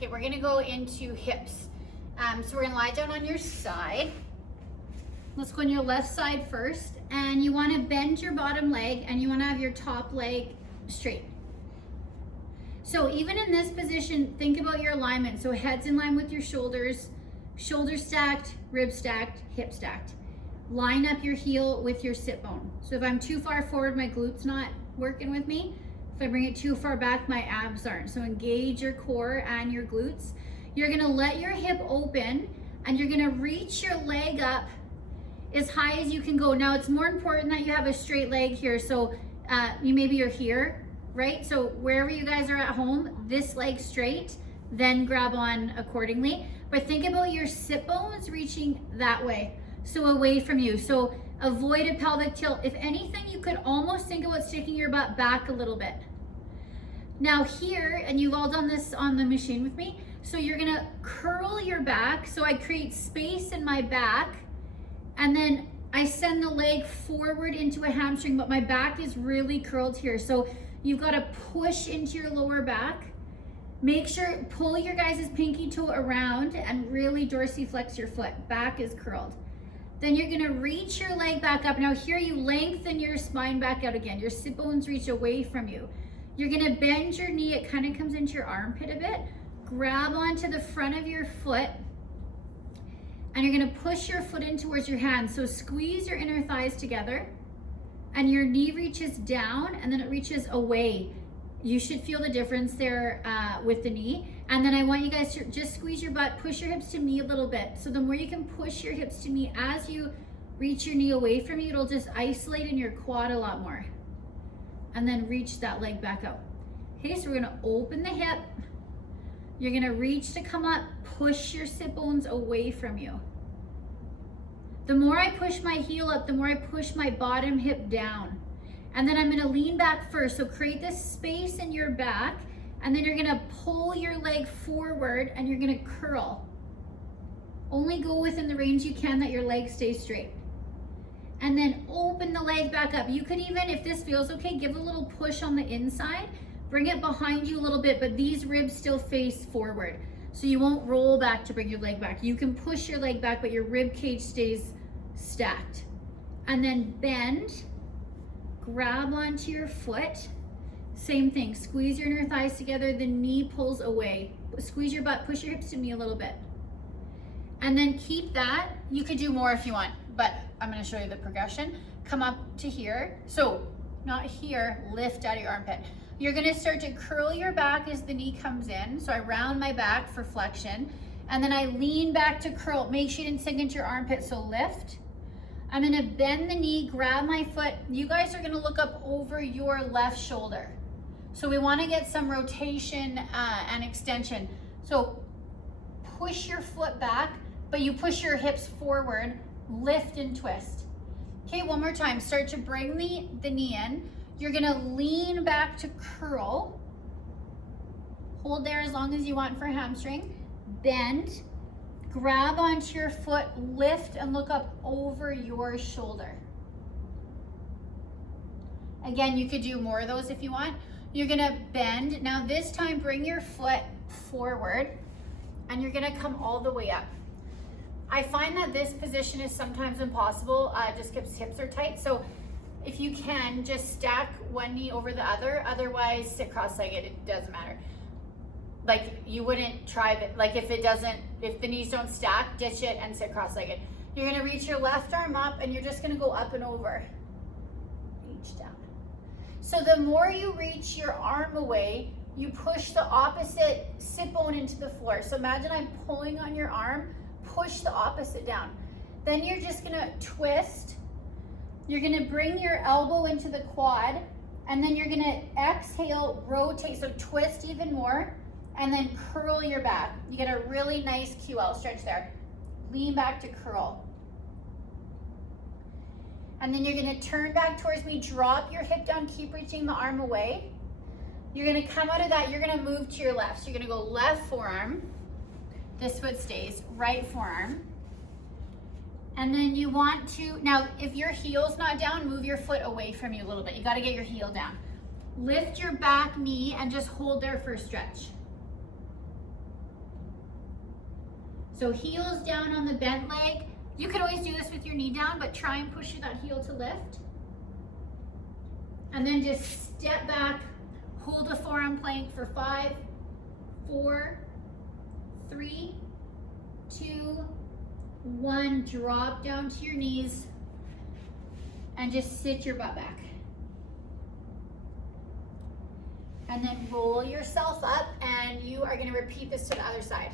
Okay, we're gonna go into hips. So we're gonna lie down on your side. Let's go on your left side first. And you wanna bend your bottom leg and you wanna have your top leg straight. So even in this position, think about your alignment. So head's in line with your shoulders, shoulders stacked, ribs stacked, hip stacked. Line up your heel with your sit bone. So if I'm too far forward, my glute's not working with me. If I bring it too far back, my abs aren't. So engage your core and your glutes. You're gonna let your hip open and you're gonna reach your leg up as high as you can go. Now it's more important that you have a straight leg here. So maybe you're here, right? So wherever you guys are at home, this leg straight, then grab on accordingly. But think about your sit bones reaching that way. So away from you. So avoid a pelvic tilt. If anything, you could almost think about sticking your butt back a little bit. Now here, and you've all done this on the machine with me, so you're gonna curl your back. So I create space in my back, and then I send the leg forward into a hamstring, but my back is really curled here. So you've gotta push into your lower back. Make sure, pull your guys' pinky toe around and really dorsiflex your foot. Back is curled. Then you're gonna reach your leg back up. Now here you lengthen your spine back out again. Your sit bones reach away from you. You're gonna bend your knee. It kind of comes into your armpit a bit. Grab onto the front of your foot and you're gonna push your foot in towards your hand. So squeeze your inner thighs together and your knee reaches down and then it reaches away. You should feel the difference there with the knee. And then I want you guys to just squeeze your butt, push your hips to knee a little bit. So the more you can push your hips to knee as you reach your knee away from you, it'll just isolate in your quad a lot more. And then reach that leg back out. Okay, so we're gonna open the hip. You're gonna reach to come up, push your sit bones away from you. The more I push my heel up, the more I push my bottom hip down. And then I'm gonna lean back first. So create this space in your back, and then you're gonna pull your leg forward and you're gonna curl. Only go within the range you can that your leg stays straight. And then open the leg back up. You could even, if this feels okay, give a little push on the inside, bring it behind you a little bit, but these ribs still face forward. So you won't roll back to bring your leg back. You can push your leg back, but your rib cage stays stacked. And then bend, grab onto your foot. Same thing, squeeze your inner thighs together, the knee pulls away. Squeeze your butt, push your hips to knee a little bit. And then keep that. You could do more if you want, but I'm gonna show you the progression. Come up to here. So not here, lift out of your armpit. You're gonna start to curl your back as the knee comes in. So I round my back for flexion, and then I lean back to curl. Make sure you didn't sink into your armpit, so lift. I'm gonna bend the knee, grab my foot. You guys are gonna look up over your left shoulder. So we wanna get some rotation and extension. So push your foot back, but you push your hips forward, lift and twist. Okay, one more time. Start to bring the knee in. You're gonna lean back to curl. Hold there as long as you want for hamstring. Bend, grab onto your foot, lift and look up over your shoulder. Again, you could do more of those if you want. You're gonna bend. Now this time, bring your foot forward and you're gonna come all the way up. I find that this position is sometimes impossible just because hips are tight. So if you can, just stack one knee over the other. Otherwise, sit cross-legged, it doesn't matter. Like you wouldn't try that. Like if the knees don't stack, ditch it and sit cross-legged. You're gonna reach your left arm up and you're just gonna go up and over. Reach down. So the more you reach your arm away, you push the opposite sit bone into the floor. So imagine I'm pulling on your arm, push the opposite down. Then you're just gonna twist. You're gonna bring your elbow into the quad, and then you're gonna exhale, rotate, so twist even more, and then curl your back. You get a really nice QL stretch there. Lean back to curl. And then you're gonna turn back towards me, drop your hip down, keep reaching the arm away. You're gonna come out of that, you're gonna move to your left. So you're gonna go left forearm, this foot stays, right forearm. And then you want to, now if your heel's not down, move your foot away from you a little bit. You gotta get your heel down. Lift your back knee and just hold there for a stretch. So heels down on the bent leg. You can always do this with your knee down, but try and push that heel to lift. And then just step back, hold a forearm plank for 5, 4, 3, 2, 1. Drop down to your knees and just sit your butt back. And then roll yourself up, and you are going to repeat this to the other side.